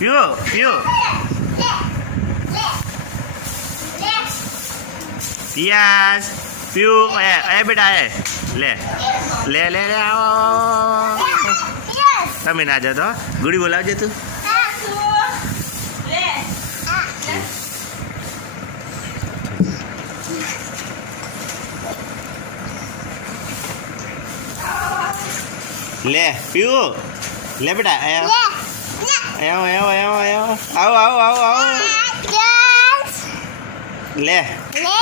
પીઓ પીઓ પિયાસ પીયું એ બેટા એ લે લે લે લે આવો તમે ના જતો ગુડી બોલાવજે તું લે પીવું લે બેટા આવો આવો આવો આવો આવો આવો આવો આવો લે ले